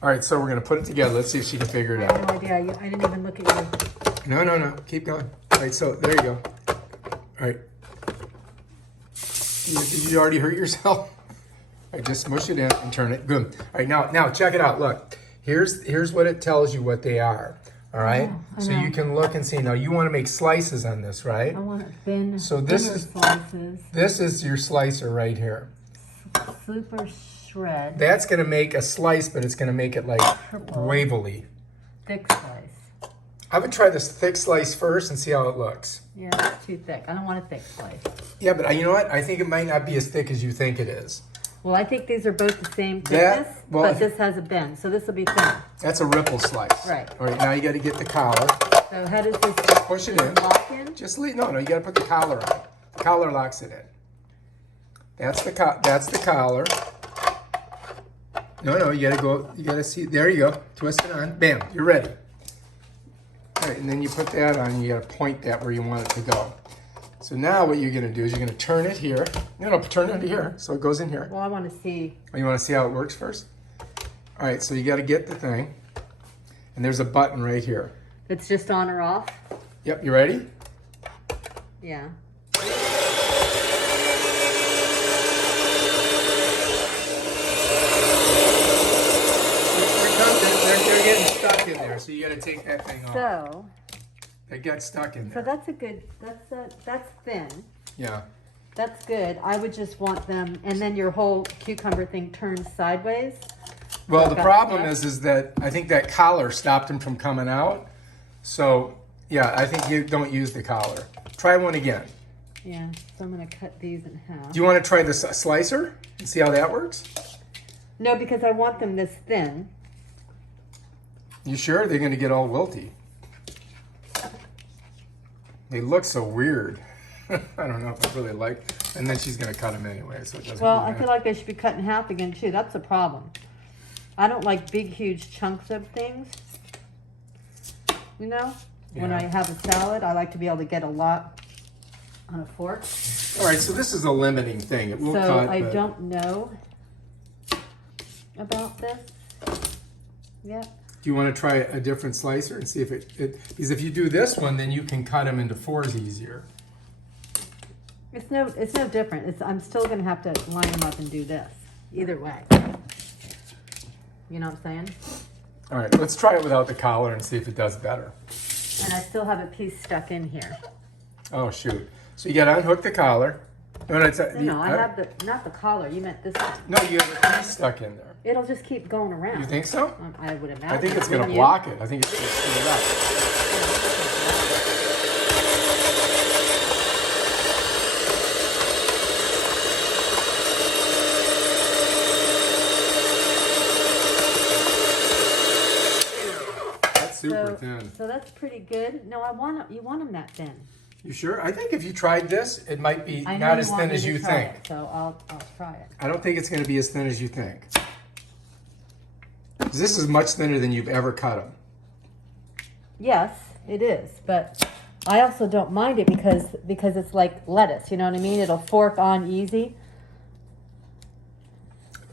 All right, so we're gonna put it together. Let's see if she can figure it I out. have no idea. I didn't even look at you. No. Keep going. All right, so there you go. All right. Did you already hurt yourself? All right, just smush it in and turn it. Good. All right, now check it out. Look, here's what it tells you what they are. All right, so you can look and see. Now you want to make slices on this, right? I want it thin. So this thinner is slices. This is your slicer right here. Super shred. That's gonna make a slice, but it's gonna make it like wavily. Thick slice. I would try this thick slice first and see how it looks. Yeah, it's too thick. I don't want a thick slice. Yeah, but you know what? I think it might not be as thick as you think it is. Well, I think these are both the same thickness, but this has a bend, so this will be thin. That's a ripple slice. Right. All right, now you got to get the collar. So how does this push it in? lock in? Just leave. No, you got to put the collar on. The collar locks it in. That's the collar. No, you got to go. You got to see. There you go. Twist it on. Bam. You're ready. All right, and then you put that on. And you got to point that where you want it to go. So now what you're going to do is you're going to turn it here. Turn it here so it goes in here. Well, I want to see. Oh, you want to see how it works first? All right, so you got to get the thing. And there's a button right here. It's just on or off? Yep, you ready? Yeah. They're getting stuck in there, so you got to take that thing off. So. They got stuck in So there. that's a good, that's thin. Yeah. That's good. I would just want them, and then your whole cucumber thing turns sideways. Well, the problem is that I think that collar stopped them from coming out. So, yeah, I think you don't use the collar. Try one again. Yeah, so I'm going to cut these in half. Do you want to try the slicer and see how that works? No, because I want them this thin. You sure? They're going to get all wilty. They look so weird. I don't know if I really like. And then she's going to cut them anyway, so it doesn't Well, really I matter. feel like they should be cut in half again, too. That's the problem. I don't like big, huge chunks of things. You know? Yeah. When I have a salad, I like to be able to get a lot on a fork. All right, so this is a limiting thing. It will cut. So I don't know about this yet. Do you want to try a different slicer and see if it because if you do this one, then you can cut them into fours easier. It's no different. I'm still going to have to line them up and do this. Either way. You know what I'm saying? All right, let's try it without the collar and see if it does better. And I still have a piece stuck in here. Oh, shoot. So you got to unhook the collar. No, I have not the collar. You meant this one. No, you have a piece stuck in there. It'll just keep going around. You think so? I would imagine. I think it's going to block it. I think it's going to screw it up. That's super thin. So that's pretty good. No, you want them that thin. You sure? I think if you tried this, it might be not as thin as you think. So I'll try it. I don't think it's going to be as thin as you think. This is much thinner than you've ever cut them. Yes, it is. But I also don't mind it because it's like lettuce. You know what I mean? It'll fork on easy.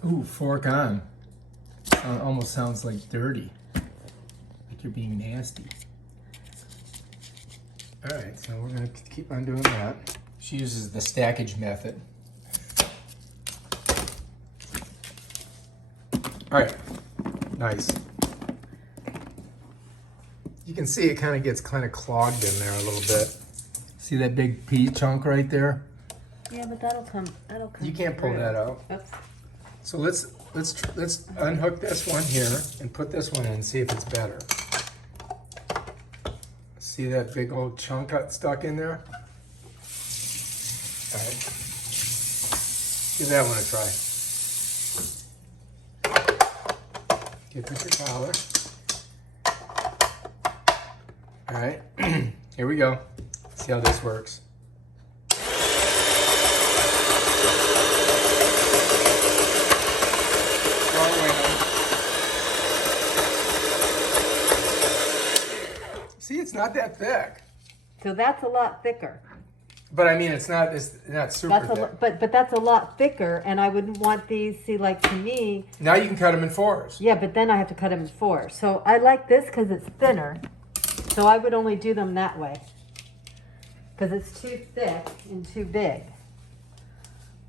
Ooh, fork on. Almost sounds like dirty. Like you're being nasty. All right, so we're going to keep on doing that. She uses the stackage method. All right, nice. You can see it kind of gets clogged in there a little bit. See that big pea chunk right there? Yeah, but that'll come. You can't pull that out. Oops. So let's unhook this one here and put this one in and see if it's better. See that big old chunk got stuck in there? All right. Give that one a try. Get with your collar. All right, here we go. See how this works. See, it's not that thick. So that's a lot thicker. But I mean, it's not super thick. But that's a lot thicker, and I wouldn't want these. See, like to me. Now you can cut them in 4s. Yeah, but then I have to cut them in 4. So I like this because it's thinner. So I would only do them that way because it's too thick and too big.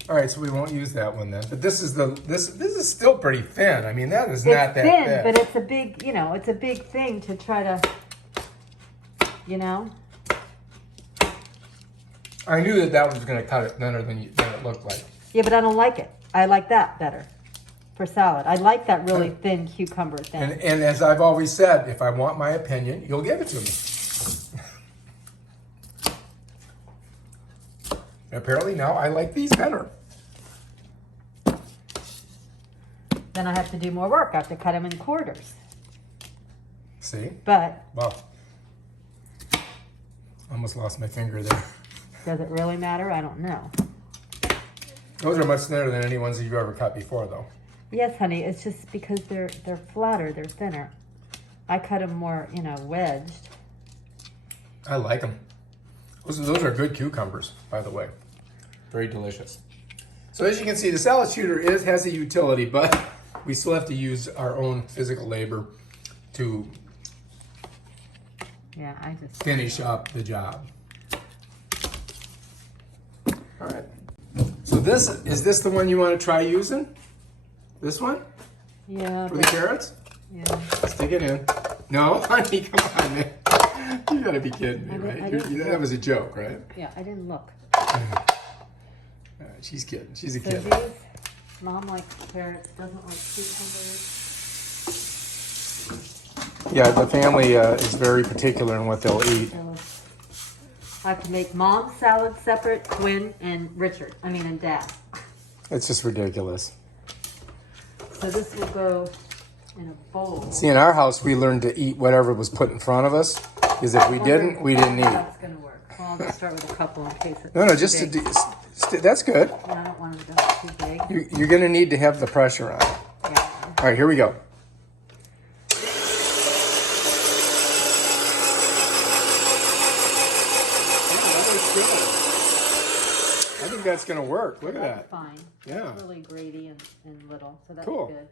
All right, so we won't use that one then. But this is this is still pretty thin. I mean, that is not that thin, thick. but it's a big, it's a big thing to try to, I knew that was going to cut it thinner than it looked like. Yeah, but I don't like it. I like that better for salad. I like that really thin cucumber thing. And as I've always said, if I want my opinion, you'll give it to me. Apparently now I like these better. Then I have to do more work. I have to cut them in quarters. See? But Well, almost lost my finger there. does it really matter? I don't know. Those are much thinner than any ones that you've ever cut before, though. Yes, honey. It's just because they're flatter. They're thinner. I cut them more, wedged. I like them. Those are good cucumbers, by the way. Very delicious. So as you can see, the salad shooter has a utility, but we still have to use our own physical labor to finish up the job. All right. So is this the one you want to try using? This one? Yeah. For the carrots? Yeah. Stick it in. No, honey, come on, man. You gotta be kidding me, right? That was a joke, right? Yeah, I didn't look. She's kidding. She's a So kid. these, Mom likes carrots, doesn't like cucumbers. Yeah, the family is very particular in what they'll eat. So I have to make Mom's salad separate, Quinn and and Dad. It's just ridiculous. So this will go in a bowl. See, in our house, we learned to eat whatever was put in front of us, because if we didn't, we didn't eat. That's going to work. Well, I'll just start with a couple in case it's No, too just big. that's good. No, I don't want them to go too big. You're going to need to have the pressure on it. Yeah. All right, here we go. I think that's going to work. Look at that. Fine. Yeah. It's really grady and little, so that's Cool. good.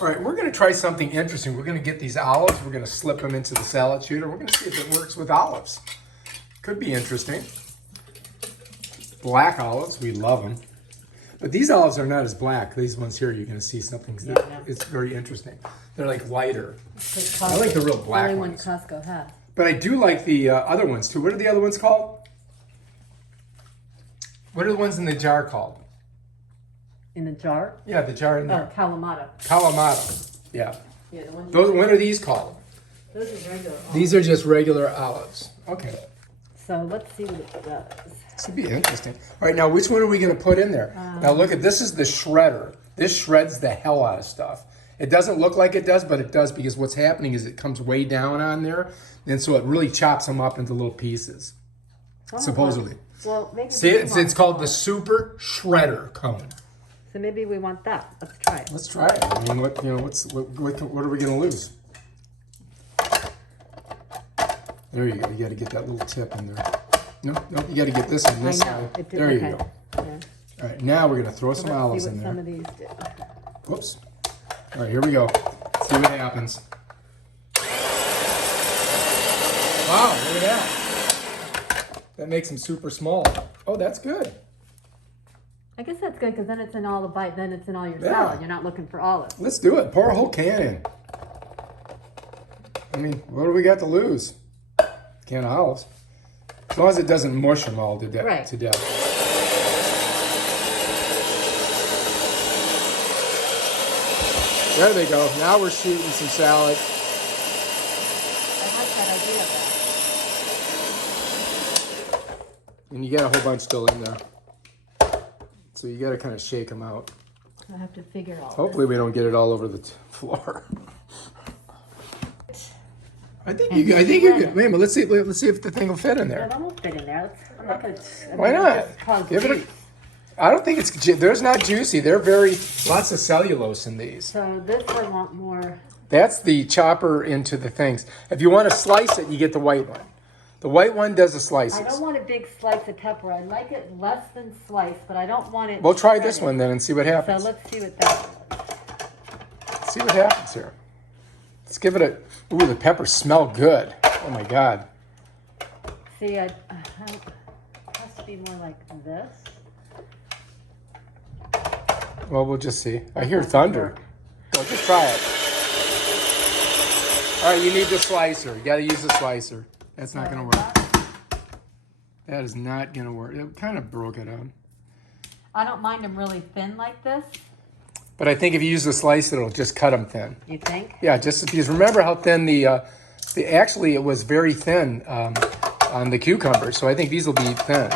All right, we're going to try something interesting. We're going to get these olives. We're going to slip them into the salad shooter. We're going to see if it works with olives. Could be interesting. Black olives, we love them. But these olives are not as black. These ones here, you're going to see something. It's very interesting. They're like lighter. I like the real black only one ones. Costco has. But I do like the other ones too. What are the other ones called? What are the ones in the jar called? In the jar? Yeah, the jar in there. Oh, Kalamata. Kalamata. Yeah. Yeah, the ones What are these called? those are regular. These are just regular olives. Okay. So let's see what it does. This would be interesting. All right, now which one are we going to put in there? Now look at this is the shredder. This shreds the hell out of stuff. It doesn't look like it does, but it does because what's happening is it comes way down on there, and so it really chops them up into little pieces. Supposedly. Well, maybe See, it's called the Super Shredder Cone. So maybe we want that. Let's try it. Let's try it. I mean, what are we going to lose? There you go. You got to get that little tip in there. No, you got to get this on this side. There you go. Yeah. All right, now we're going to throw some Let's olives see in what there. some of these do. Whoops. All right, here we go. See what happens. Wow, look at that. That makes them super small. Oh, that's good. I guess that's good because then it's in all the bite. Then it's in all your Yeah. salad. You're not looking for olives. Let's do it. Pour a whole can in. I mean, what do we got to lose? Can of olives. As long as it doesn't mush them all to death. Right. To death. There they go. Now we're shooting some salad. I like that idea of And you got a whole bunch still in there. So you got to kind of shake them out. that. I have to figure all Hopefully we don't get it all over the floor. I think you could. Wait a minute. Let's see if the thing will fit in No, there. that won't fit in there. I'm not gonna, Why not? Give it a. I don't think it's. There's not juicy. They're lots of cellulose in these. So this I want more. That's the chopper into the things. If you want to slice it, you get the white one. The white one does the I slices. don't want a big slice of pepper. I like it less than sliced, but I don't want it. We'll try this shredded. one then and see what So happens. let's see what that one is. See what happens here. Let's give it a. Ooh, the peppers smell good. Oh my God. See, it has to be more like this. Well, we'll just see. I hear thunder. Go, just try it. All right, you need the slicer. You got to use the slicer. That's not going to work. That is not going to work. It kind of broke it up. I don't mind them really thin like this. But I think if you use the slicer, it'll just cut them thin. You think? Yeah, just because remember how thin actually it was very thin on the cucumber. So I think these will be thin.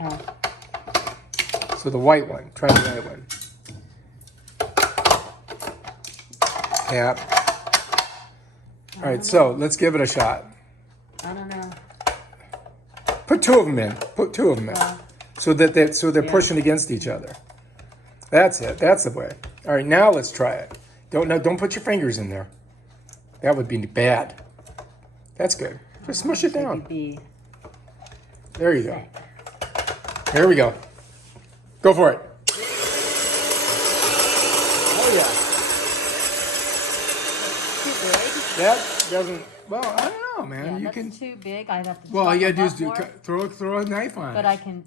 Oh. So the white one, try the white one. Tap. All right, so let's give it a shot. I don't know. Put two of them in. Put two of them in. So they're pushing against each other. That's it. That's the way. All right, now let's try it. Don't put your fingers in there. That would be bad. That's good. Just smush it down. There you go. Here we go. Go for it. Oh yeah. That doesn't. Well, I don't know, man. Yeah, you that's can. too big. I'd have to. Well, all you chop gotta do them is up more. throw a knife on But it. I can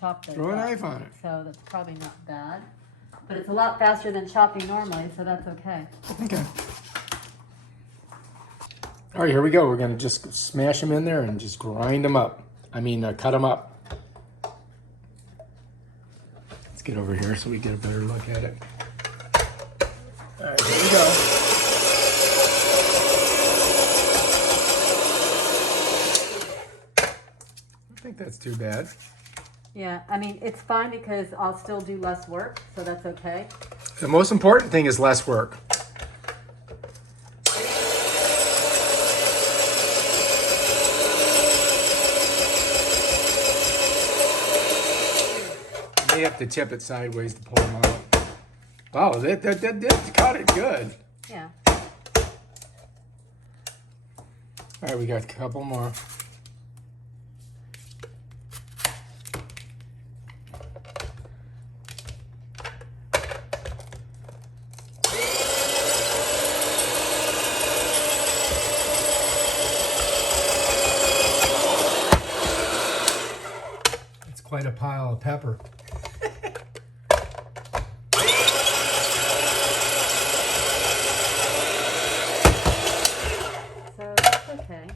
chop those. Throw a up. knife on it. So that's probably not bad. But it's a lot faster than chopping normally, so that's okay. Okay. All right, here we go. We're gonna just smash them in there and just grind them up. I mean, cut them up. Let's get over here so we get a better look at it. All right, here we go. I don't think that's too bad. Yeah, I mean, it's fine because I'll still do less work, so that's okay. The most important thing is less work. You may have to tip it sideways to pull them out. Wow, that caught it good. Yeah. All right, we got a couple more. It's quite a pile of pepper. So that's okay.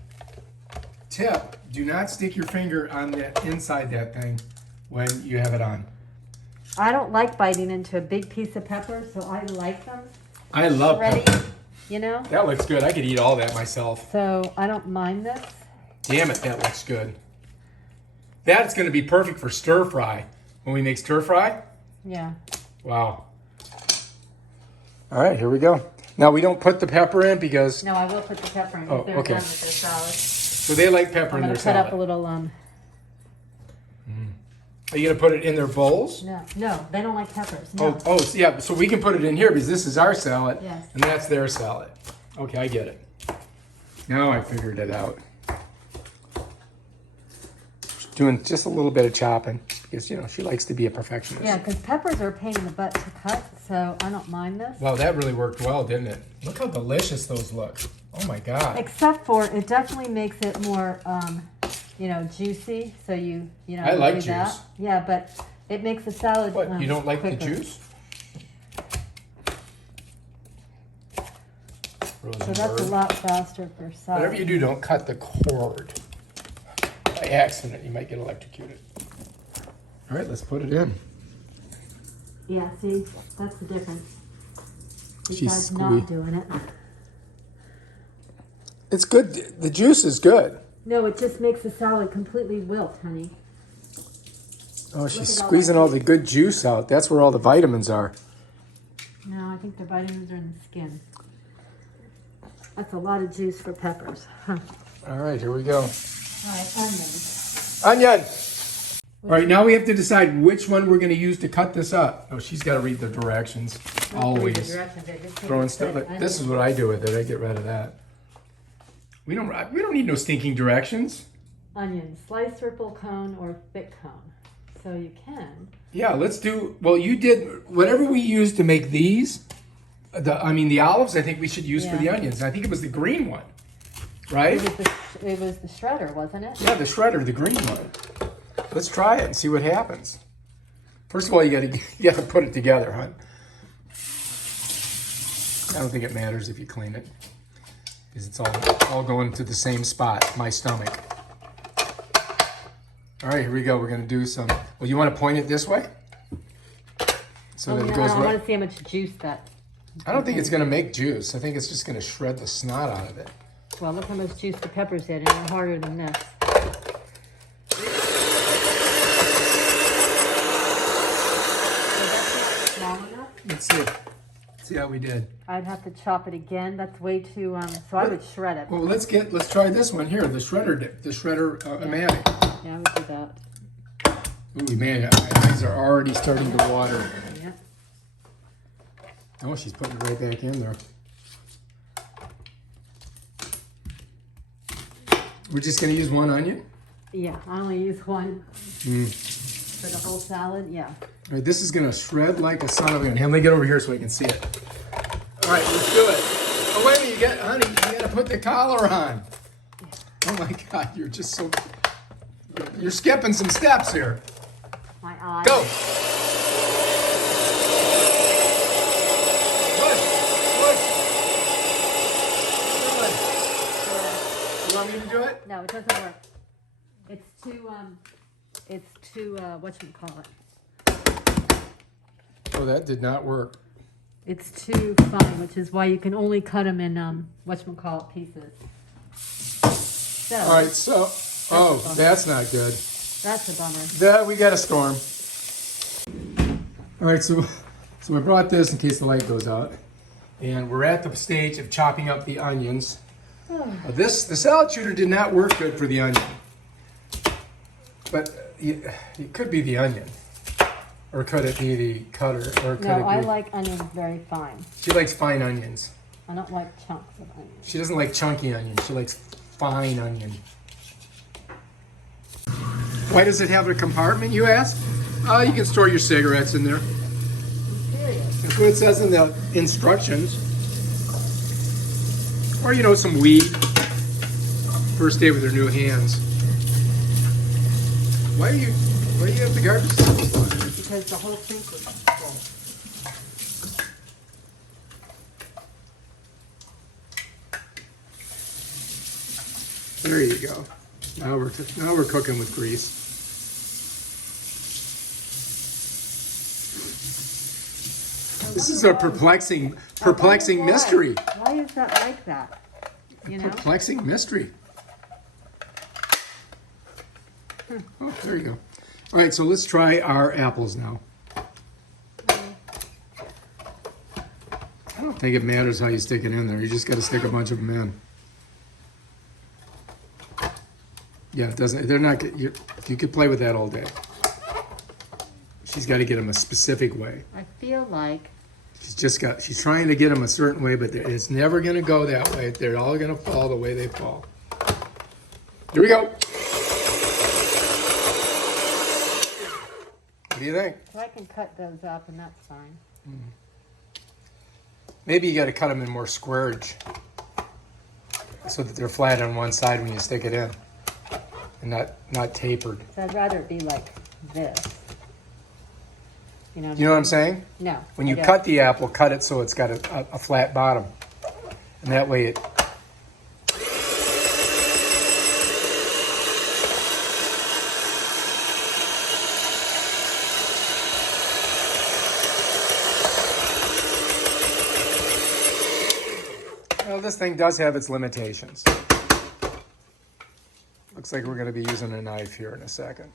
Tip, do not stick your finger on the inside that thing when you have it on. I don't like biting into a big piece of pepper, so I like them I love shredded, pepper. you know? That looks good. I could eat all that myself. So I don't mind this. Damn it, that looks good. That's going to be perfect for stir fry. When we make stir fry? Yeah. Wow. All right, here we go. Now we don't put the pepper in because No, I will put the pepper in if Oh, they're okay. done with their salad. so they like pepper I'm in gonna their cut up a salad. little Are you going to put it in their bowls? No, they don't like peppers. No. Oh, so yeah. So we can put it in here because this is our salad, Yes. and that's their salad. Okay, I get it. Now I figured it out. Doing just a little bit of chopping because she likes to be a perfectionist. Yeah, because peppers are a pain in the butt to cut, so I don't mind this. Wow, that really worked well, didn't it? Look how delicious those look. Oh my God. Except for it definitely makes it more, juicy. So I like do that. juice. Yeah, but it makes the salad. What? You don't like the quicker. juice? So that's a Rosenberg. lot faster for salad. Whatever you do, don't cut the cord. By accident, you might get electrocuted. All right, let's put it in. Yeah, see, that's the difference. She's Besides not squeezed. doing it. It's good. The juice is good. No, it just makes the salad completely wilt, honey. Oh, Look she's at all squeezing that all the good juice out. That's where all the vitamins are. No, I think the vitamins are in the skin. That's a lot of juice for peppers. Huh. All right, here we go. All right, onions. Onion. All right, now we have to decide which one we're going to use to cut this up. Oh, she's got to read the directions. Don't read the Always. directions, I just take Throwing a stuff. quick This is onion. what I do with it. I get rid of that. We don't need no stinking directions. Onion, sliced ripple cone or thick cone. So you can. Yeah, let's do. Well, you did whatever we used to make these. The olives. I think we should use for the onions. I think it was the green one, right? It was the shredder, wasn't it? Yeah, the shredder, the green one. Let's try it and see what happens. First of all, you gotta put it together, huh? I don't think it matters if you clean it, because it's all going to the same spot, my stomach. All right, here we go. We're gonna do some. Well, you want to point it this way, so that it goes. I want to see how much juice that. I don't think it's gonna make juice. I think it's just gonna shred the snot out of it. Well, look how much juice the peppers did, and it's harder than this. Let's see. See how we did. I'd have to chop it again. That's way too. So I would shred it. Well, let's try this one here. The shredder Matic. Yeah, I would do that. Ooh, man, my eyes are already starting to water. Yeah. Oh, she's putting it right back in there. We're just gonna use one onion? Yeah, I only use one for the whole salad. Yeah. All right, this is gonna shred like a son of a gun. Let me get over here so I can see it. All right, let's do it. Oh, wait a minute, honey, you gotta put the collar on. Oh my God, you're just so, you're skipping some steps here. My eyes. Go. You want me to do it? No, it doesn't work. It's too, whatchamacallit. Oh, that did not work. It's too fine, which is why you can only cut them in, whatchamacallit pieces. So. All right, so, that's not good. That's a bummer. That, we got a storm. All right, so I brought this in case the light goes out. And we're at the stage of chopping up the onions. The salad shooter did not work good for the onion. But it could be the onion. Or could it be the cutter? Or could it be... I like onions very fine. She likes fine onions. I don't like chunks of onions. She doesn't like chunky onions. She likes fine onion. Why does it have a compartment, you ask? You can store your cigarettes in there. I'm serious. That's what it says in the instructions. Or, some weed. First day with her new hands. Why do you have the garbage? Because the whole sink was full. There you go. Now we're cooking with grease. This is a perplexing mystery. Why is that like that? Perplexing mystery. Oh, there you go. All right, so let's try our apples now. I don't think it matters how you stick it in there. You just got to stick a bunch of them in. Yeah, it doesn't. They're not. You could play with that all day. She's got to get them a specific way. I feel like She's trying to get them a certain way, but it's never going to go that way. They're all going to fall the way they fall. Here we go. What do you think? so I can cut those up, and that's fine. Maybe you got to cut them in more squarage so that they're flat on one side when you stick it in, and not tapered. So I'd rather it be like this. You know what I'm saying? No. When you cut the apple, cut it so it's got a flat bottom, and that way it. Well, this thing does have its limitations. Looks like we're going to be using a knife here in a second.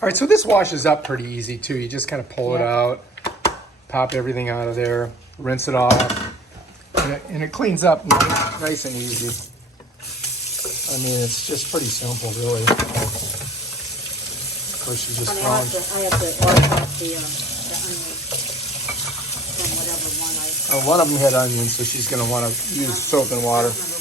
All right, so this washes up pretty easy too. You just kind of pull it out, pop everything out of there, rinse it off, and it cleans up nice and easy. I mean, it's just pretty simple, really. where she's just Honey, throwing. I have to wash off the onions from whatever one I One of them had onions, so she's going to want to use soap and water. remember